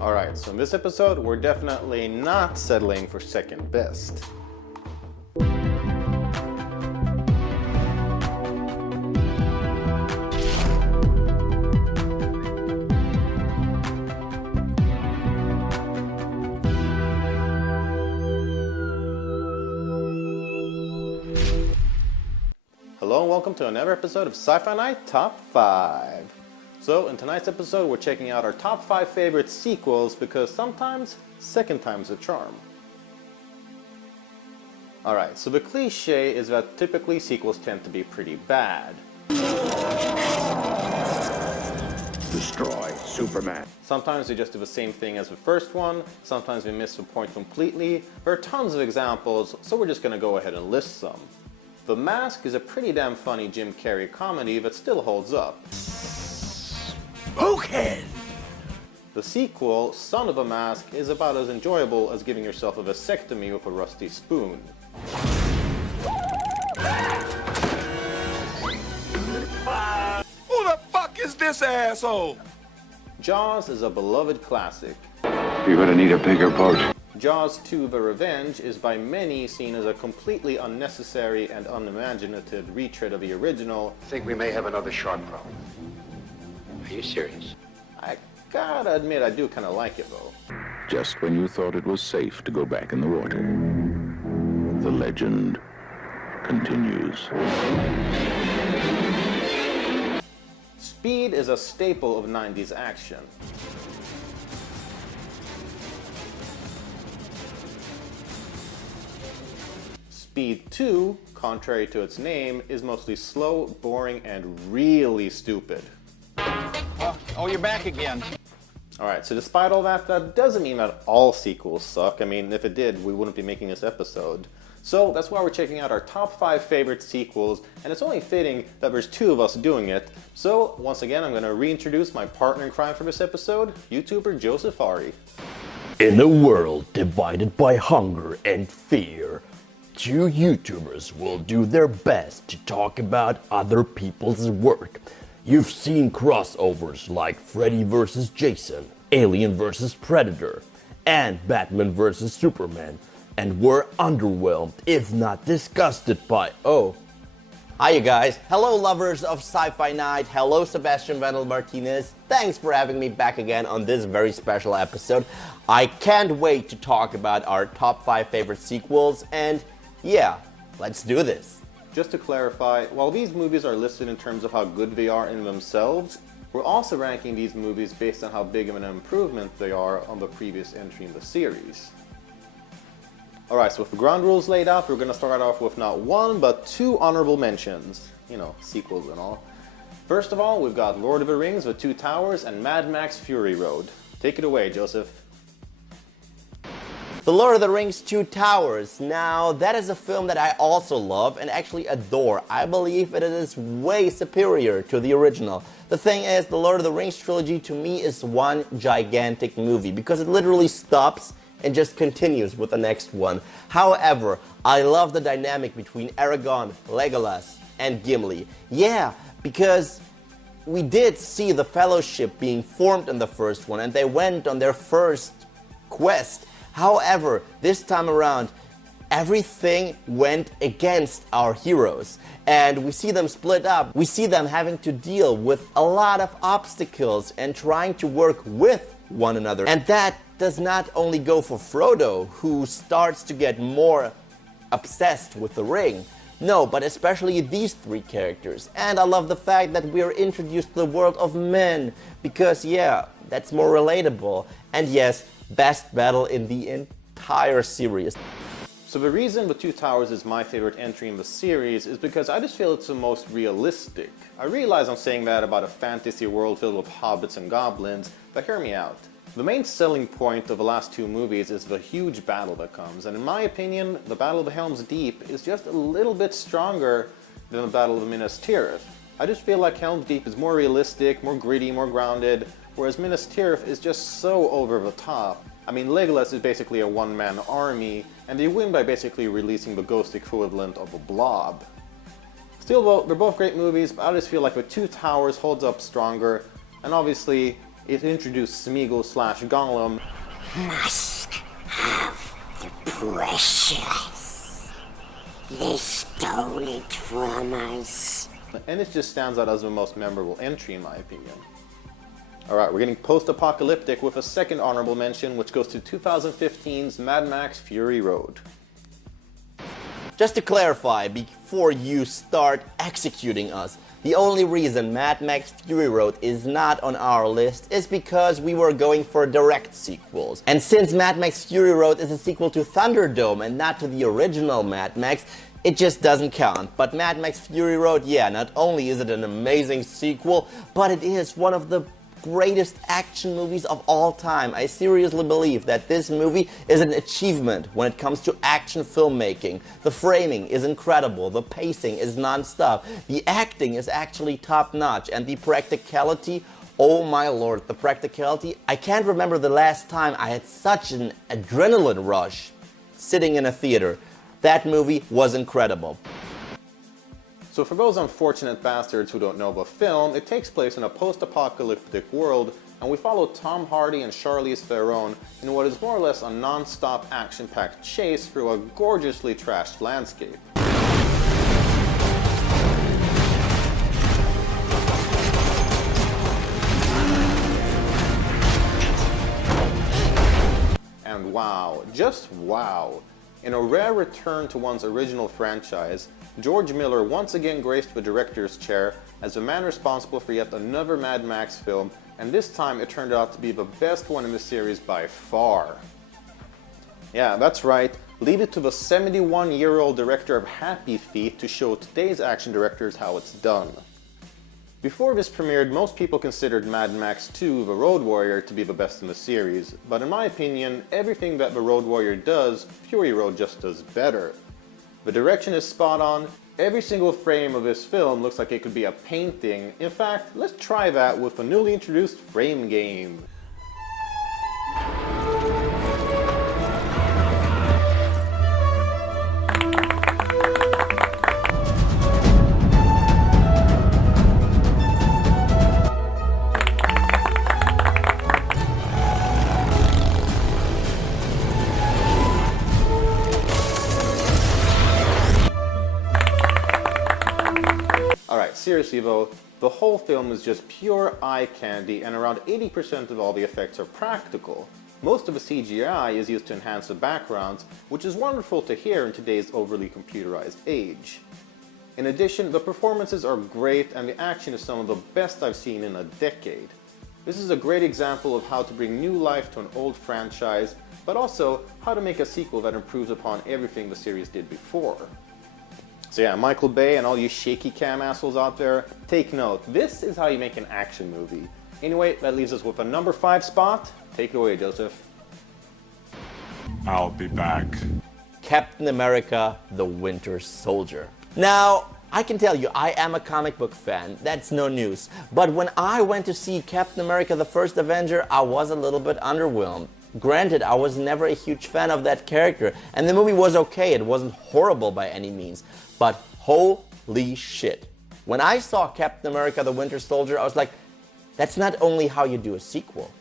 Alright, so in this episode, we're definitely not settling for second best. Hello and welcome to another episode of Sci-Fi Night Top 5. So in tonight's episode we're checking out our top 5 favorite sequels because sometimes second time's a charm. Alright, so the cliche is that typically sequels tend to be pretty bad. Destroy Superman. Sometimes they just do the same thing as the first one, sometimes they miss the point completely. There are tons of examples, so we're just gonna go ahead and list some. The Mask is a pretty damn funny Jim Carrey comedy that still holds up. Spoken! The sequel, Son of a Mask, is about as enjoyable as giving yourself a vasectomy with a rusty spoon. Who the fuck is this asshole? Jaws is a beloved classic. You're gonna need a bigger boat. Jaws 2: The Revenge is by many seen as a completely unnecessary and unimaginative retread of the original. I think we may have another shark problem. Are you serious? I gotta admit I do kinda like it though. Just when you thought it was safe to go back in the water, the legend continues. Speed is a staple of 90s action. Speed 2, contrary to its name, is mostly slow, boring, and really stupid. Oh, you're back again. Alright, so despite all that, that doesn't mean that all sequels suck. I mean, if it did, we wouldn't be making this episode. So that's why we're checking out our top 5 favorite sequels, and it's only fitting that there's 2 of us doing it. So, once again, I'm going to reintroduce my partner in crime for this episode, YouTuber Joseph Ari. In a world divided by hunger and fear, 2 YouTubers will do their best to talk about other people's work. You've seen crossovers like Freddy vs. Jason, Alien vs. Predator, and Batman vs. Superman, and we're underwhelmed, if not disgusted by, Hi you guys, hello lovers of Sci-Fi Night, hello Sebastian Wendell Martinez, thanks for having me back again on this very special episode. I can't wait to talk about our top 5 favorite sequels, and yeah, let's do this. Just to clarify, while these movies are listed in terms of how good they are in themselves, we're also ranking these movies based on how big of an improvement they are on the previous entry in the series. Alright, so with the ground rules laid out, we're going to start off with not 1, but 2 honorable mentions. You know, sequels and all. First of all, we've got Lord of the Rings: The Two Towers and Mad Max Fury Road. Take it away, Joseph. The Lord of the Rings: Two Towers. Now, that is a film that I also love and actually adore. I believe it is way superior to the original. The thing is, the Lord of the Rings trilogy to me is one gigantic movie because it literally stops and just continues with the next one. However, I love the dynamic between Aragorn, Legolas, and Gimli. Yeah, because we did see the Fellowship being formed in the first one and they went on their first quest. However, this time around, everything went against our heroes. And we see them split up. We see them having to deal with a lot of obstacles and trying to work with one another. And that does not only go for Frodo, who starts to get more obsessed with the ring. No, but especially these 3 characters. And I love the fact that we are introduced to the world of men. Because yeah, that's more relatable. And yes, best battle in the entire series. So the reason The Two Towers is my favorite entry in the series is because I just feel it's the most realistic. I realize I'm saying that about a fantasy world filled with hobbits and goblins, but hear me out. The main selling point of the last 2 movies is the huge battle that comes, and in my opinion, the Battle of the Helm's Deep is just a little bit stronger than the Battle of Minas Tirith. I just feel like Helm's Deep is more realistic, more gritty, more grounded, whereas Minas Tirith is just so over the top. I mean, Legolas is basically a one-man army, and they win by basically releasing the ghost equivalent of a blob. Still though, they're both great movies, but I just feel like The Two Towers holds up stronger, and obviously, It introduced Smeagol slash Gollum. Must have the precious. They stole it from us. And it just stands out as the most memorable entry in my opinion. Alright, we're getting post-apocalyptic with a second honorable mention, which goes to 2015's Mad Max Fury Road. Just to clarify, before you start executing us, the only reason Mad Max Fury Road is not on our list is because we were going for direct sequels. And since Mad Max Fury Road is a sequel to Thunderdome and not to the original Mad Max, it just doesn't count. But Mad Max Fury Road, yeah, not only is it an amazing sequel, but it is one of the greatest action movies of all time. I seriously believe that this movie is an achievement when it comes to action filmmaking. The framing is incredible, the pacing is non-stop, the acting is actually top-notch, and the practicality, oh my lord, the practicality. I can't remember the last time I had such an adrenaline rush sitting in a theater. That movie was incredible. So for those unfortunate bastards who don't know the film, it takes place in a post-apocalyptic world, and we follow Tom Hardy and Charlize Theron in what is more or less a non-stop action-packed chase through a gorgeously trashed landscape. And wow, just wow. In a rare return to one's original franchise, George Miller once again graced the director's chair as the man responsible for yet another Mad Max film, and this time it turned out to be the best one in the series by far. Yeah, that's right, leave it to the 71-year-old director of Happy Feet to show today's action directors how it's done. Before this premiered, most people considered Mad Max 2, The Road Warrior, to be the best in the series, but in my opinion, everything that The Road Warrior does, Fury Road just does better. The direction is spot on, every single frame of this film looks like it could be a painting. In fact, let's try that with a newly introduced frame game. Seriously though, the whole film is just pure eye candy, and around 80% of all the effects are practical. Most of the CGI is used to enhance the backgrounds, which is wonderful to hear in today's overly computerized age. In addition, the performances are great and the action is some of the best I've seen in a decade. This is a great example of how to bring new life to an old franchise, but also how to make a sequel that improves upon everything the series did before. So yeah, Michael Bay and all you shaky cam assholes out there, take note, this is how you make an action movie. Anyway, that leaves us with a number 5 spot. Take it away, Joseph. I'll be back. Captain America, the Winter Soldier. Now, I can tell you, I am a comic book fan, that's no news. But when I went to see Captain America the First Avenger, I was a little bit underwhelmed. Granted, I was never a huge fan of that character, and the movie was okay, it wasn't horrible by any means. But holy shit. When I saw Captain America the Winter Soldier, I was like, that's not only how you do a sequel,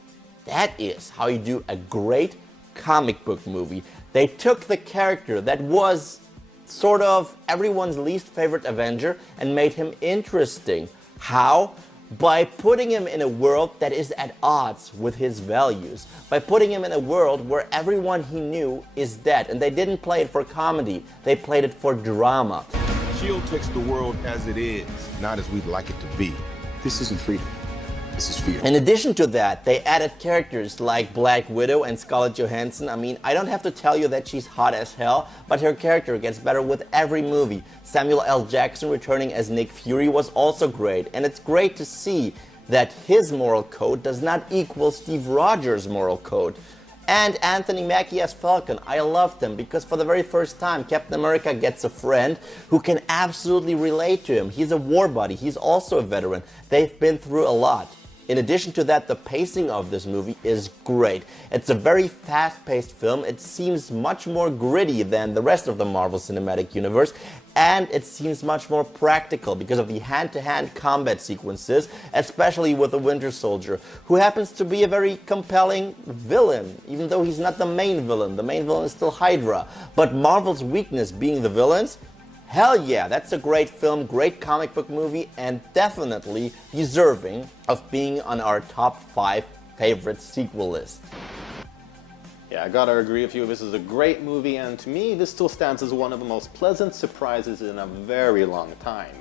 that is how you do a great comic book movie. They took the character that was sort of everyone's least favorite Avenger and made him interesting. How? By putting him in a world that is at odds with his values. By putting him in a world where everyone he knew is dead. And they didn't play it for comedy, they played it for drama. S.H.I.E.L.D. takes the world as it is, not as we'd like it to be. This isn't freedom. This is fear. In addition to that, they added characters like Black Widow and Scarlett Johansson. I mean, I don't have to tell you that she's hot as hell, but her character gets better with every movie. Samuel L. Jackson returning as Nick Fury was also great, and it's great to see that his moral code does not equal Steve Rogers' moral code. And Anthony Mackie as Falcon, I loved him because for the very first time Captain America gets a friend who can absolutely relate to him. He's a war buddy, he's also a veteran. They've been through a lot. In addition to that, the pacing of this movie is great. It's a very fast-paced film. It seems much more gritty than the rest of the Marvel Cinematic Universe, and it seems much more practical because of the hand-to-hand combat sequences, especially with the Winter Soldier, who happens to be a very compelling villain, even though he's not the main villain. The main villain is still Hydra. But Marvel's weakness being the villains, hell yeah, that's a great film, great comic book movie, and definitely deserving of being on our top 5 favorite sequel list. Yeah, I gotta agree with you, this is a great movie, and to me, this still stands as one of the most pleasant surprises in a very long time.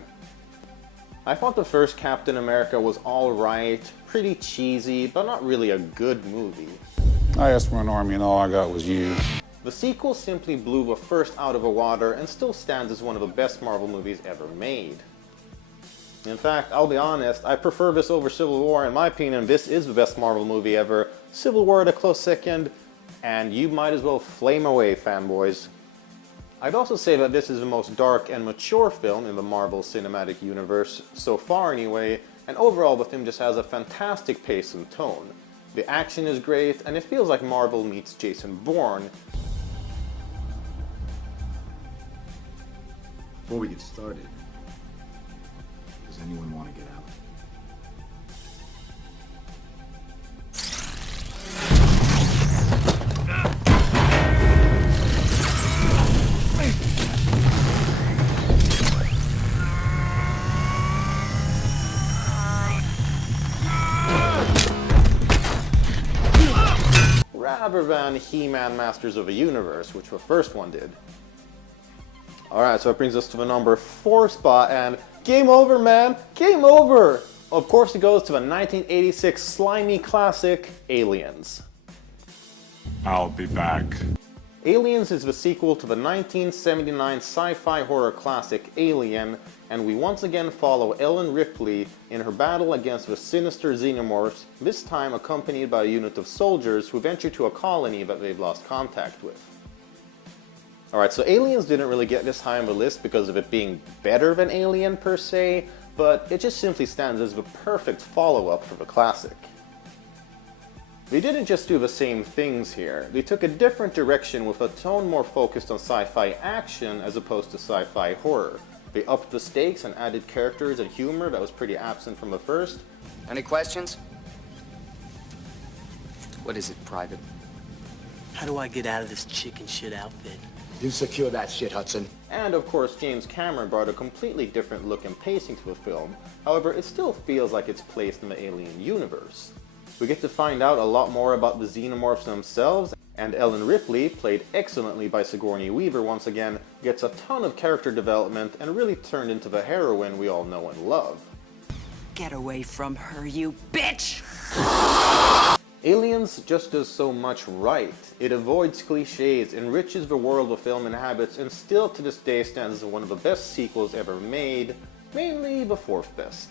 I thought the first Captain America was alright, pretty cheesy, but not really a good movie. I asked for an army and all I got was you. The sequel simply blew the first out of the water and still stands as one of the best Marvel movies ever made. In fact, I'll be honest, I prefer this over Civil War. In my opinion, this is the best Marvel movie ever. Civil War at a close second, and you might as well flame away, fanboys. I'd also say that this is the most dark and mature film in the Marvel Cinematic Universe, so far anyway, and overall the film just has a fantastic pace and tone. The action is great, and it feels like Marvel meets Jason Bourne. Before we get started, does anyone want to get out? Rather than He-Man Masters of the Universe, which the first one did. Alright, so it brings us to the number 4 spot, and game over, man! Game over! Of course it goes to the 1986 slimy classic, Aliens. I'll be back. Aliens is the sequel to the 1979 sci-fi horror classic Alien, and we once again follow Ellen Ripley in her battle against the sinister xenomorphs, this time accompanied by a unit of soldiers who venture to a colony that they've lost contact with. Alright, so Aliens didn't really get this high on the list because of it being better than Alien per se, but it just simply stands as the perfect follow-up for the classic. They didn't just do the same things here, they took a different direction with a tone more focused on sci-fi action as opposed to sci-fi horror. They upped the stakes and added characters and humor that was pretty absent from the first. Any questions? What is it, Private? How do I get out of this chicken shit outfit? You secure that shit, Hudson. And of course, James Cameron brought a completely different look and pacing to the film. However, it still feels like it's placed in the Alien universe. We get to find out a lot more about the xenomorphs themselves, and Ellen Ripley, played excellently by Sigourney Weaver once again, gets a ton of character development and really turned into the heroine we all know and love. Get away from her, you bitch! Aliens just does so much right. It avoids cliches, enriches the world the film inhabits, and still to this day stands as one of the best sequels ever made, mainly the 4th best.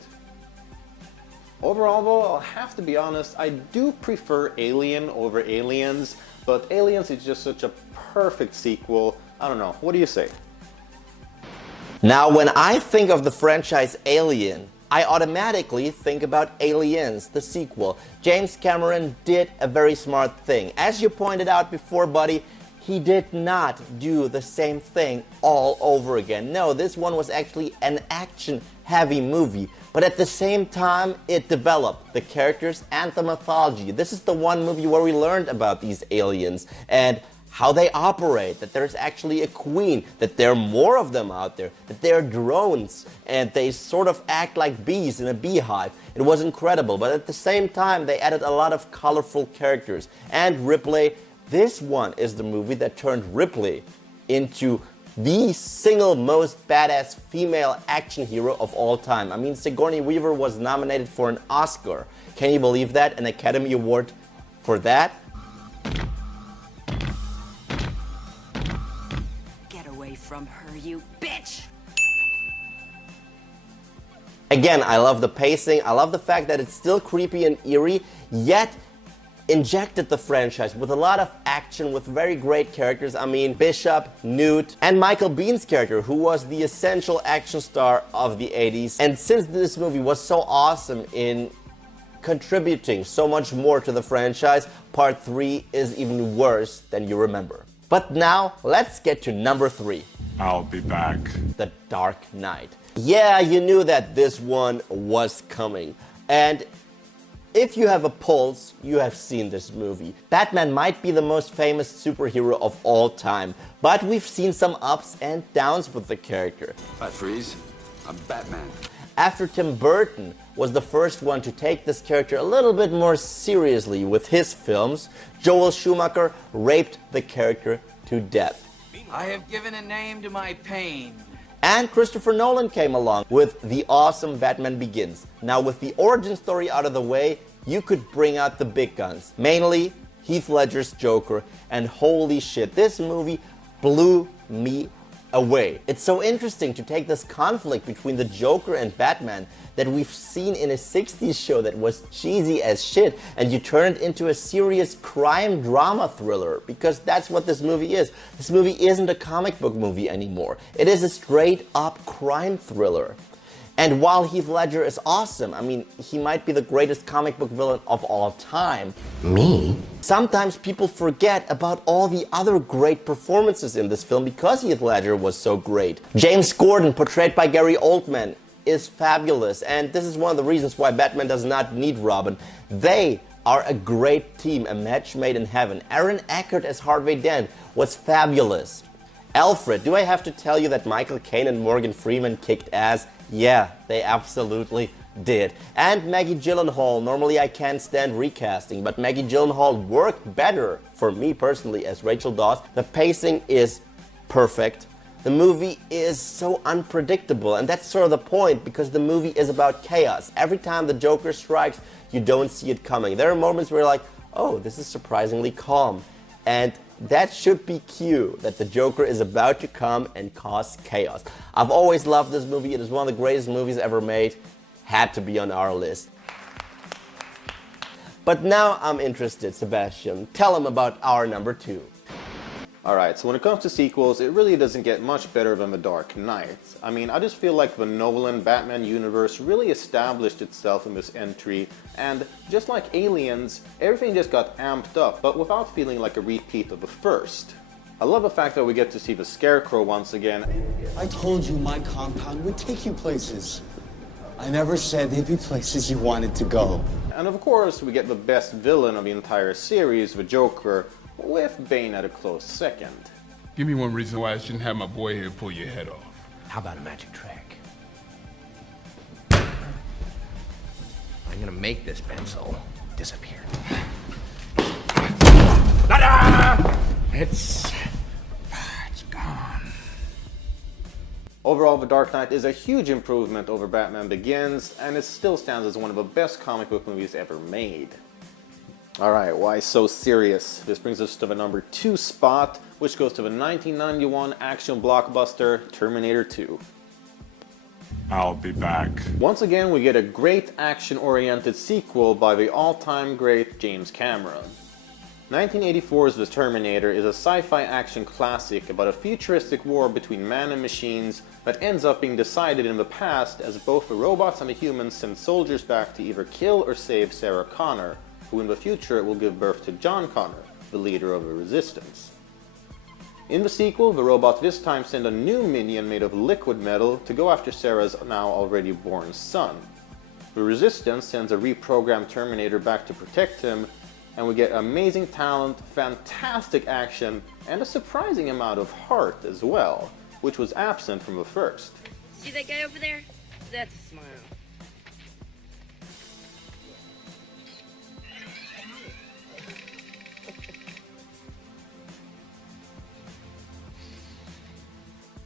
Overall though, I'll have to be honest, I do prefer Alien over Aliens, but Aliens is just such a perfect sequel. I don't know, what do you say? Now, when I think of the franchise Alien, I automatically think about Aliens, the sequel. James Cameron did a very smart thing. As you pointed out before, buddy, he did not do the same thing all over again. No, this one was actually an action-heavy movie, but at the same time, it developed the characters and the mythology. This is the one movie where we learned about these aliens and how they operate, that there's actually a queen, that there are more of them out there, that they're drones, and they sort of act like bees in a beehive. It was incredible, but at the same time, they added a lot of colorful characters. And Ripley, this one is the movie that turned Ripley into the single most badass female action hero of all time. I mean, Sigourney Weaver was nominated for an Oscar. Can you believe that? An Academy Award for that? From her, you bitch! Again, I love the pacing, I love the fact that it's still creepy and eerie, yet injected the franchise with a lot of action, with very great characters. I mean, Bishop, Newt, and Michael Bihn's character, who was the essential action star of the 80s. And since this movie was so awesome in contributing so much more to the franchise, Part 3 is even worse than you remember. But now, let's get to number 3. I'll be back. The Dark Knight. Yeah, you knew that this one was coming. And if you have a pulse, you have seen this movie. Batman might be the most famous superhero of all time, but we've seen some ups and downs with the character. Hi, Freeze. I'm Batman. After Tim Burton was the first one to take this character a little bit more seriously with his films, Joel Schumacher raped the character to death. I have given a name to my pain. And Christopher Nolan came along with the awesome Batman Begins. Now with the origin story out of the way, you could bring out the big guns. Mainly Heath Ledger's Joker, and holy shit, this movie blew me away. It's so interesting to take this conflict between the Joker and Batman that we've seen in a 60s show that was cheesy as shit, and you turn it into a serious crime drama thriller, because that's what this movie is. This movie isn't a comic book movie anymore. It is a straight up crime thriller. And while Heath Ledger is awesome, I mean, he might be the greatest comic book villain of all time. Me? Sometimes people forget about all the other great performances in this film because Heath Ledger was so great. James Gordon, portrayed by Gary Oldman, is fabulous, and this is one of the reasons why Batman does not need Robin. They are a great team, a match made in heaven. Aaron Eckhart as Harvey Dent was fabulous. Alfred, do I have to tell you that Michael Caine and Morgan Freeman kicked ass? Yeah, they absolutely did. And Maggie Gyllenhaal, normally I can't stand recasting, but Maggie Gyllenhaal worked better for me personally as Rachel Dawes. The pacing is perfect. The movie is so unpredictable, and that's sort of the point, because the movie is about chaos. Every time the Joker strikes, you don't see it coming. There are moments where you're like, oh, this is surprisingly calm. And that should be cue that the Joker is about to come and cause chaos. I've always loved this movie. It is one of the greatest movies ever made. Had to be on our list. But now I'm interested, Sebastian. Tell him about our number 2. Alright, so when it comes to sequels, it really doesn't get much better than The Dark Knight. I mean, I just feel like the Nolan Batman universe really established itself in this entry, and just like Aliens, everything just got amped up, but without feeling like a repeat of the first. I love the fact that we get to see the Scarecrow once again. I told you my compound would take you places. I never said there'd be places you wanted to go. And of course, we get the best villain of the entire series, the Joker, with Bane at a close second. Give me one reason why I shouldn't have my boy here pull your head off. How about a magic trick? I'm gonna make this pencil disappear. Ta-da! It's gone. Overall, The Dark Knight is a huge improvement over Batman Begins, and it still stands as one of the best comic book movies ever made. Alright, why so serious? This brings us to the number 2 spot, which goes to the 1991 action blockbuster Terminator 2. I'll be back. Once again, we get a great action-oriented sequel by the all-time great James Cameron. 1984's The Terminator is a sci-fi action classic about a futuristic war between man and machines that ends up being decided in the past as both the robots and the humans send soldiers back to either kill or save Sarah Connor, who in the future will give birth to John Connor, the leader of the Resistance. In the sequel, the robots this time send a new minion made of liquid metal to go after Sarah's now already born son. The Resistance sends a reprogrammed Terminator back to protect him, and we get amazing talent, fantastic action, and a surprising amount of heart as well, which was absent from the first. See that guy over there? That's a smile.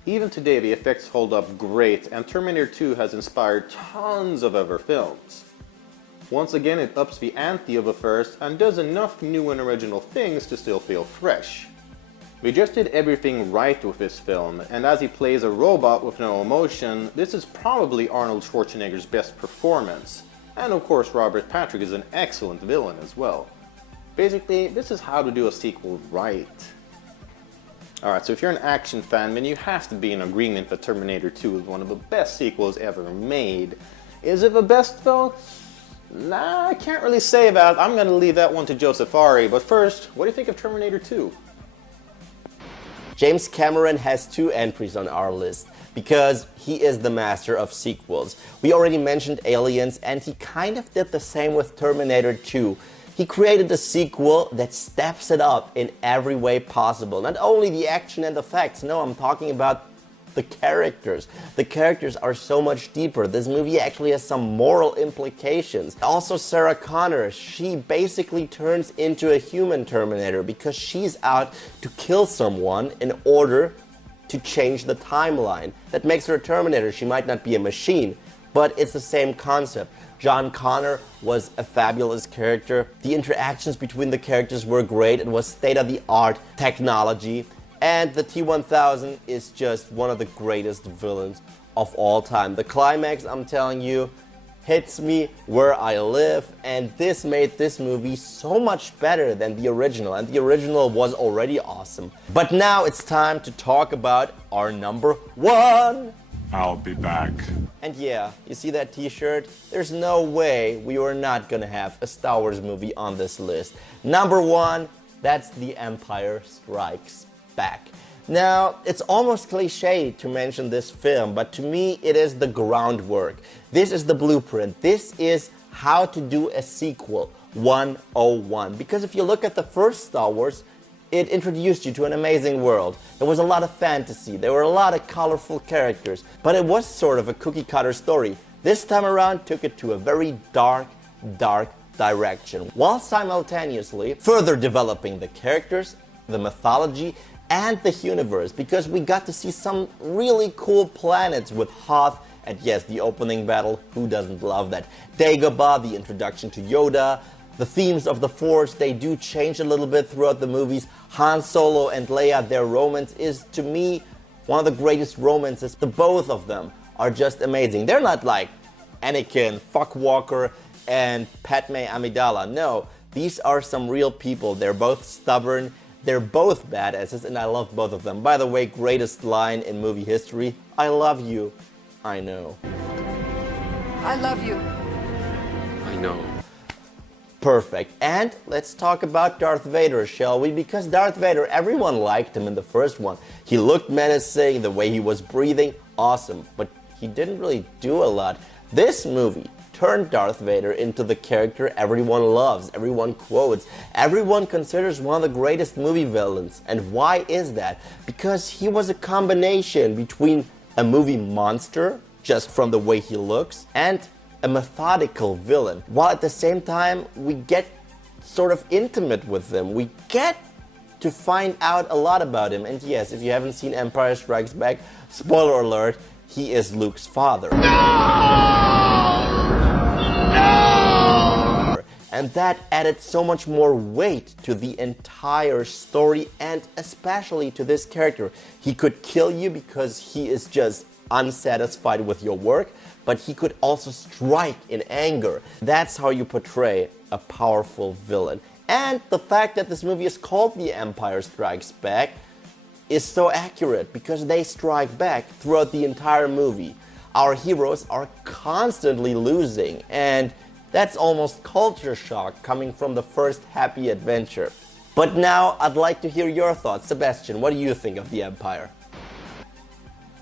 Even today, the effects hold up great, and Terminator 2 has inspired tons of other films. Once again, it ups the ante of the first and does enough new and original things to still feel fresh. We just did everything right with this film, and as he plays a robot with no emotion, this is probably Arnold Schwarzenegger's best performance. And of course, Robert Patrick is an excellent villain as well. Basically, this is how to do a sequel right. Alright, so if you're an action fan, then you have to be in agreement that Terminator 2 is one of the best sequels ever made. Is it the best though? Nah, I can't really say that. I'm gonna leave that one to Joseph Ari, but first, what do you think of Terminator 2? James Cameron has 2 entries on our list because he is the master of sequels. We already mentioned Aliens, and he kind of did the same with Terminator 2. He created a sequel that steps it up in every way possible. Not only the action and effects, no, I'm talking about the characters. The characters are so much deeper. This movie actually has some moral implications. Also, Sarah Connor, she basically turns into a human Terminator because she's out to kill someone in order to change the timeline. That makes her a Terminator. She might not be a machine, but it's the same concept. John Connor was a fabulous character. The interactions between the characters were great. It was state-of-the-art technology. And the T-1000 is just one of the greatest villains of all time. The climax, I'm telling you, hits me where I live, and this made this movie so much better than the original, and the original was already awesome. But now it's time to talk about our number 1. I'll be back. And yeah, you see that t-shirt? There's no way we were not gonna have a Star Wars movie on this list. Number 1, that's The Empire Strikes Back. Now, it's almost cliche to mention this film, but to me it is the groundwork. This is the blueprint. This is how to do a sequel 101. Because if you look at the first Star Wars, it introduced you to an amazing world. There was a lot of fantasy, there were a lot of colorful characters, but it was sort of a cookie-cutter story. This time around took it to a very dark direction, while simultaneously further developing the characters, the mythology, and the universe, because we got to see some really cool planets with Hoth, and yes, the opening battle, who doesn't love that? Dagobah, the introduction to Yoda, the themes of the Force, they do change a little bit throughout the movies. Han Solo and Leia, their romance is, to me, one of the greatest romances. The both of them are just amazing. They're not like Anakin, Fuckwalker, and Padme Amidala. No, these are some real people. They're both stubborn. They're both badasses, and I love both of them. By the way, greatest line in movie history, I love you. I know. I love you. I know. Perfect. And let's talk about Darth Vader, shall we? Because Darth Vader, everyone liked him in the first one. He looked menacing, the way he was breathing, awesome. But he didn't really do a lot. This movie turned Darth Vader into the character everyone loves, everyone quotes, everyone considers one of the greatest movie villains. And why is that? Because he was a combination between a movie monster, just from the way he looks, and a methodical villain. While at the same time, we get sort of intimate with him. We get to find out a lot about him. And yes, if you haven't seen Empire Strikes Back, spoiler alert, he is Luke's father. And that added so much more weight to the entire story, and especially to this character. He could kill you because he is just unsatisfied with your work, but he could also strike in anger. That's how you portray a powerful villain. And the fact that this movie is called The Empire Strikes Back is so accurate, because they strike back throughout the entire movie. Our heroes are constantly losing, and that's almost culture shock coming from the first happy adventure. But now I'd like to hear your thoughts. Sebastian, what do you think of The Empire?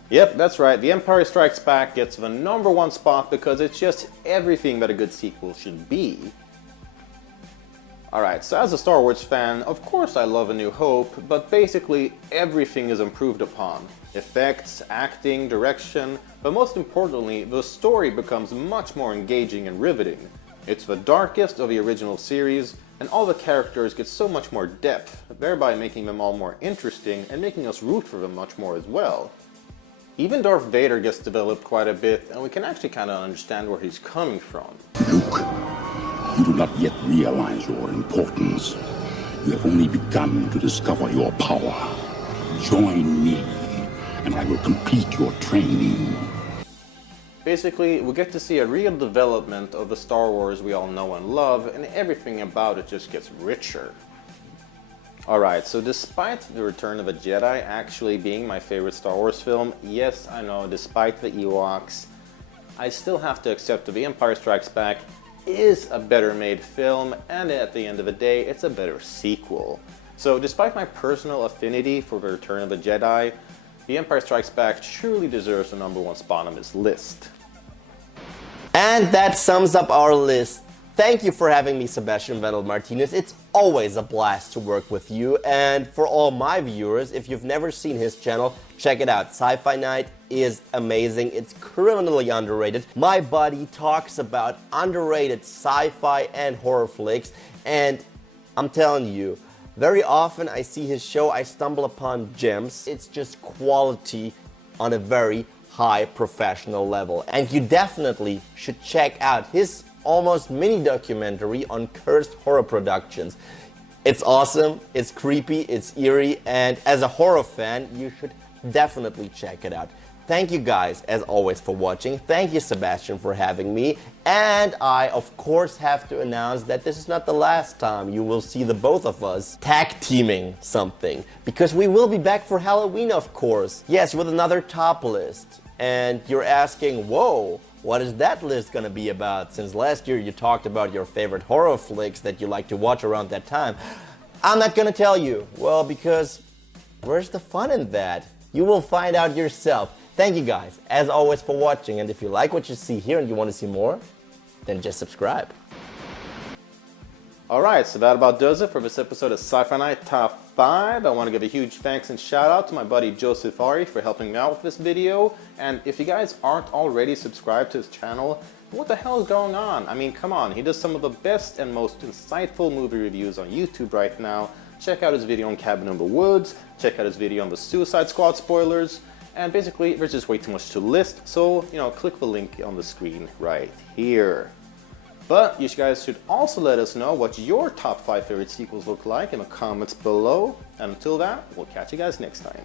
Yep, that's right. The Empire Strikes Back gets the number 1 spot because it's just everything that a good sequel should be. Alright, so as a Star Wars fan, of course I love A New Hope, but basically everything is improved upon. Effects, acting, direction, but most importantly, the story becomes much more engaging and riveting. It's the darkest of the original series, and all the characters get so much more depth, thereby making them all more interesting and making us root for them much more as well. Even Darth Vader gets developed quite a bit, and we can actually kind of understand where he's coming from. Luke, you do not yet realize your importance. You have only begun to discover your power. Join me, and I will complete your training. Basically, we get to see a real development of the Star Wars we all know and love, and everything about it just gets richer. Alright, so despite The Return of a Jedi actually being my favorite Star Wars film, yes, I know, despite the Ewoks, I still have to accept that The Empire Strikes Back is a better made film, and at the end of the day, it's a better sequel. So despite my personal affinity for The Return of the Jedi, The Empire Strikes Back truly deserves the #1 spot on this list. And that sums up our list. Thank you for having me, Sebastian Vettel Martinez. It's always a blast to work with you. And for all my viewers, if you've never seen his channel, check it out. Sci-Fi Night is amazing. It's criminally underrated. My buddy talks about underrated sci-fi and horror flicks. And I'm telling you, very often I see his show, I stumble upon gems. It's just quality on a very high professional level. And you definitely should check out his almost mini documentary on cursed horror productions. It's awesome, it's creepy, it's eerie, and as a horror fan, you should definitely check it out. Thank you guys, as always, for watching. Thank you, Sebastian, for having me. And I, of course, have to announce that this is not the last time you will see the both of us tag teaming something. Because we will be back for Halloween, of course. Yes, with another top list. And you're asking, whoa, what is that list gonna be about? Since last year you talked about your favorite horror flicks that you like to watch around that time. I'm not gonna tell you. Well, because where's the fun in that? You will find out yourself. Thank you guys, as always, for watching. And if you like what you see here and you want to see more, then just subscribe. Alright, so that about does it for this episode of Sci-Fi Night Top 5. I want to give a huge thanks and shout out to my buddy Joseph Ari for helping me out with this video. And if you guys aren't already subscribed to his channel, what the hell is going on? I mean, come on, he does some of the best and most insightful movie reviews on YouTube right now. Check out his video on Cabin in the Woods, check out his video on the Suicide Squad spoilers, and basically there's just way too much to list, so, click the link on the screen right here. But you guys should also let us know what your top 5 favorite sequels look like in the comments below. And until that, we'll catch you guys next time.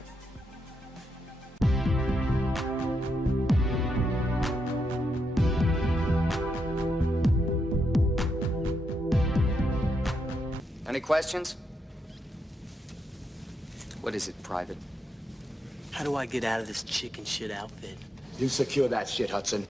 Any questions? What is it, private? How do I get out of this chicken shit outfit? You secure that shit, Hudson.